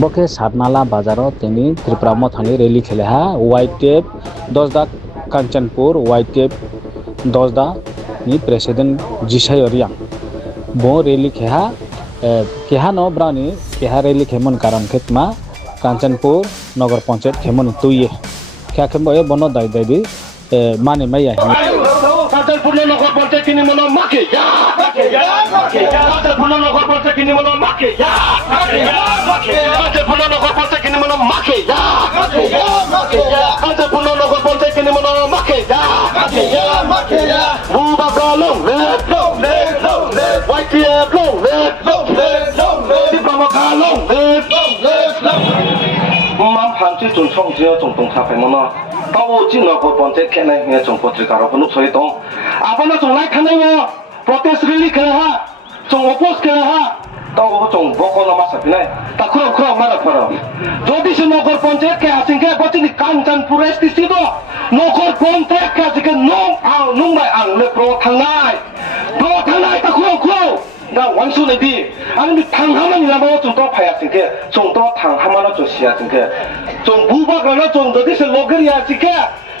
बके सातनाला बाजारों तेनी त्रिपुरा मथानी रैली खेले हा व्हाइट टेप 10 दा कांचनपुर व्हाइट टेप 10 दा नि प्रेसिडेंट जिसाय ओरिया बो रैली खेहा केहा न ब्रानी केहा रैली खेमन कारण खेतमा कांचनपुर नगर पंचायत खेमन तुये क्या खेमबो ए बनो दाय दायदी माने मैया कांचनपुर नगर पंचायत किनी मनो माके या कांचनपुर नगर पंचायत किनी मनो माके या कांचनपुर नगर पंचायत किनी मनो माके या कांचनपुर नगर पंचायत किनी मनो माके या बुबा गालों ले YTF ले दिप्लोमा गालों ले माम फांची चुनचों जियो चुनचों थापे मनो ताऊ जिन्ना को पंचायत के नहीं है चुन पत्रिकारों को नुकसाई तो आपने चुन लाइक करने में प्रोटेस्ट रैली करे हा चुन ओपोज करे हा ताऊ वो चुन बोको नमा सभी नहीं ताकुरो मारा करो जो भी से नगर पंचायत के आसिंग के बच्चे नि कांचनपुर STC तो नगर पंचायत के आसिंग के नों में आंगले प्रो थंगाई ताकुरो 나 원수네 비 아니 당하면 이라고 좀 더 봐야 되게 좀더 당하면 좀 시야 되게 좀 무박을 좀 더디서 로그리아 되게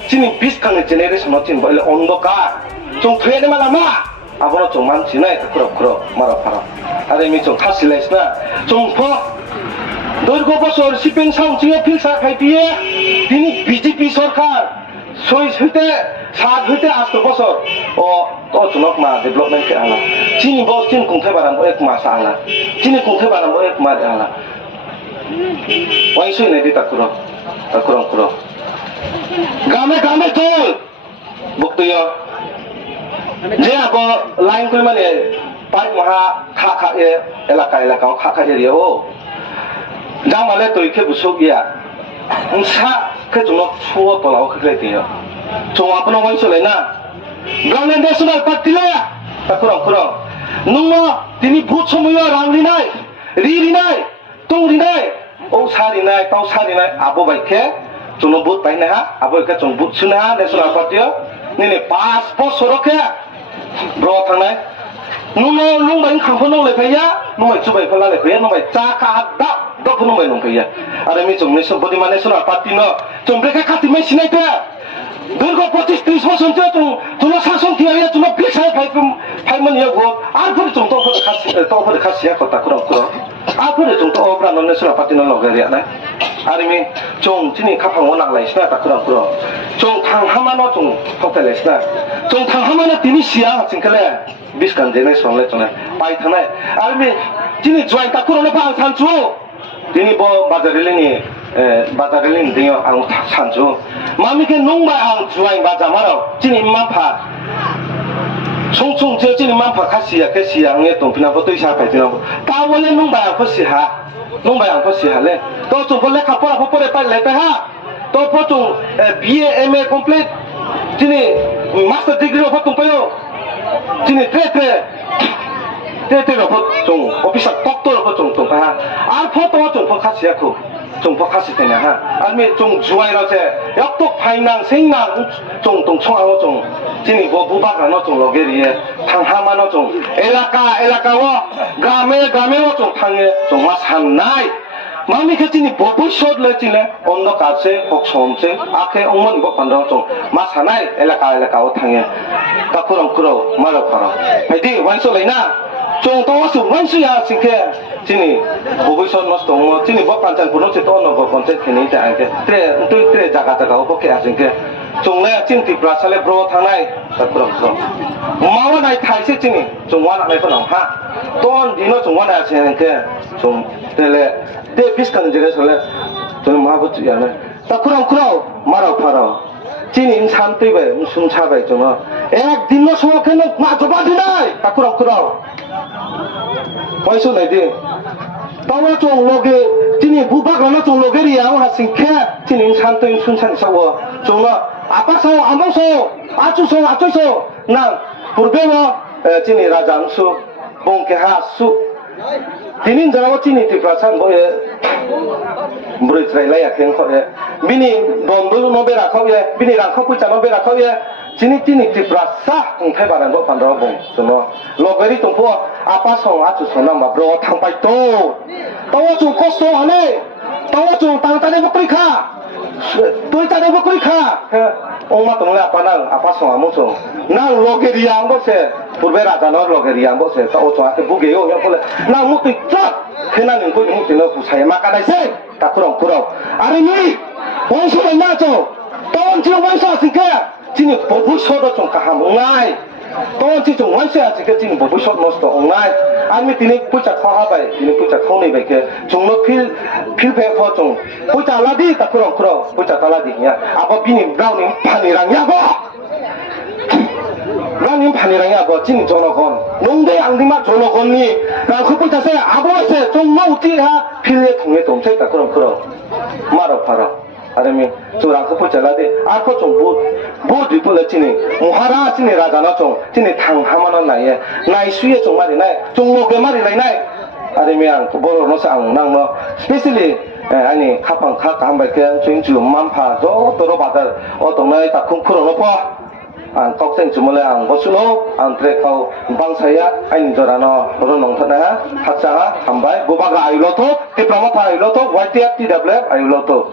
지금 비슷한 제네레이션 어tin 뭐 온도가 좀 되는 말아마 아버로 좀만 지나야 그러 말아 봐라 아래미 좀 타실레스나 좀더 너희고 버서 시pen 상징의 필사 갈비에 디니 BJP सरकार 소위 할때 사흘때 아스도 버서 또 주먹마 데벨롭먼트 하나 진이 버스틴 공태바람 뭐에 마상라 진이 공태바람 뭐에 마상라 와이소이 내디다 그러 가메 돌 목도요 제 아버 라인 끌만에 빠이 마하 카카에 엘라카 카카에리오 장말에 또 이렇게 부속이야 사 그 주먹 추워 돌아오 그래 돼요 좀 앞으로 원소래나 Gangland National Party la takurang nungo tini buchumuyo ranglinai ririnai tongrinai o sarinai tau sarinai abo baike jono but paina ha abo ke jong but suna National Party nini passport soroke bro thangnai nungo nungbai khangpho nong lepaya nungbai chubai phala lepaya nungbai chaka da dok nungbai nongpaya are mi jong National Party no jombreka khati mai sinai pe দীর্ঘ 25-30 বছর তোমরা শাসন দিয়ে তোমরা পেশায় ভাইমনিয়াগো আর পরে তোমরা খাসিয়া কথা করো আর পরে তোমরা অবরান National Party ন লগারিয়া না আরমি জং যিনি খাফাঙ্গ নাংলাইসনা তা করো জং থাংহামানো জং ফকতেলেসনা জং থাংহামানো তিনি সিয়া হাসিনখালে বিসকান জেনে সংলে চলে পাই থানাই আরমি যিনি জয় তা করো না পাং সানচু তিনি 바다를린 데요 안 산주 마미게 농마 안 주아인 바자마로 진이 만파 총총 저 진이 만파 카시야 네 동피나고 또이샤 파이티나 다원래 농마 안 퍼시하래 또좀 볼래 카포라 포포레 빨리 레타하 또 포좀 BA MA complete 진이 마스터 디그리로 포통 빠요 진이 테테로 포좀 오피셜 톡토로 포좀 통파 아 포토 좀 포카시야코 좀 포커스 되냐 하 아니 좀 주아이라세 역독 파이낭 생낭 좀 총하고 좀 진이 뭐 부박하노 좀 로게리에 당하마노 좀 엘라카와 가메와 좀 당에 좀 마산나이 마음이 그진이 보부 숏레진에 온도 가세 복솜세 아케 옹문 거 반도 좀 마산나이 엘라카와 당에 까꾸렁 말아 파라 파이디 완소레나 좀 도와서 원수야 신게 진이 보고선 nostro 진이 뭐 간장부로 제도는 거 본체 괜히 자게 그래 자가자가 오케이 하신게 종래 진티 브라살레 브로 타나이 그럼 마와 나이 타이세 진이 종와나 나이 거는 돈 니노 종와나 하시는게 좀 때레 때 비슷한 제레설레 좀 마부지야네 그럼 말아 파라 진이 산티베 무슨 차가 있잖아 একদিনও সমকেন মা জবা দিনাই তাকুরং পয়সা নাই দে তাও চং লগে তিনি বুবাগানো চং লগে রিয়া ওনা সিংখে তিনি শান্তই সুনসান সাও চং আপাসো আমসো আচুসো না পূর্বেও তিনি রাজাংসু বংকে হাসু তিনি জানাও তিনি ত্রিপ্রাসান বয়ে 브레이트라이야 켄 거에 미니 돈도 노베라 거에 미니 랑커 뿌자 노베라 거에 Sini tiprasa ngkai baran bo pandro bong sono logari tong po apa song atu sona ma bro thang pai to chu kosto ane chu tang ta de bo kri kha toi ta de bo kri kha ong ma tong la apa nang apa song amu song nang logari yang bo se purbe raja no logari yang bo se sa o chwa bu ge yo yang pole nang mu ti chak khena ning ko mu ti no ku sai ma ka dai se ta kurong are ni ong so na cho ton chi wan sa sin ka今年不会说到种卡行爱，当然这种玩笑这个今年不会说么子红爱，俺们今年不讲花哈白，今年不讲通那边个，种了批配好种，不讲拉地打kurang，不讲打拉地呀，阿不比你让你怕你让呀不，让你怕你让呀不，今年做了干，弄得俺他妈做了干呢，然后不讲说阿不是种毛地哈，批的同的东西打kurang，马了怕了。Adami curang ko jala de ako chong bo di pole chini muhara chini raja na chong chini thang hamana nai nai suye chong mari nai chong lo ge mari nai adami ang ko bo no sa ang nang no especially ani khapang kha kam ba ke chung chu mam pha zo to ro ba da o tong nai ta khung khuro no po ang kok sen chumole ang bo suno ang tre khau bang saya ai jora no ro nong thana haksa hambai go ba ga ai lo to te prama tha ai lo to ytf tw ai lo to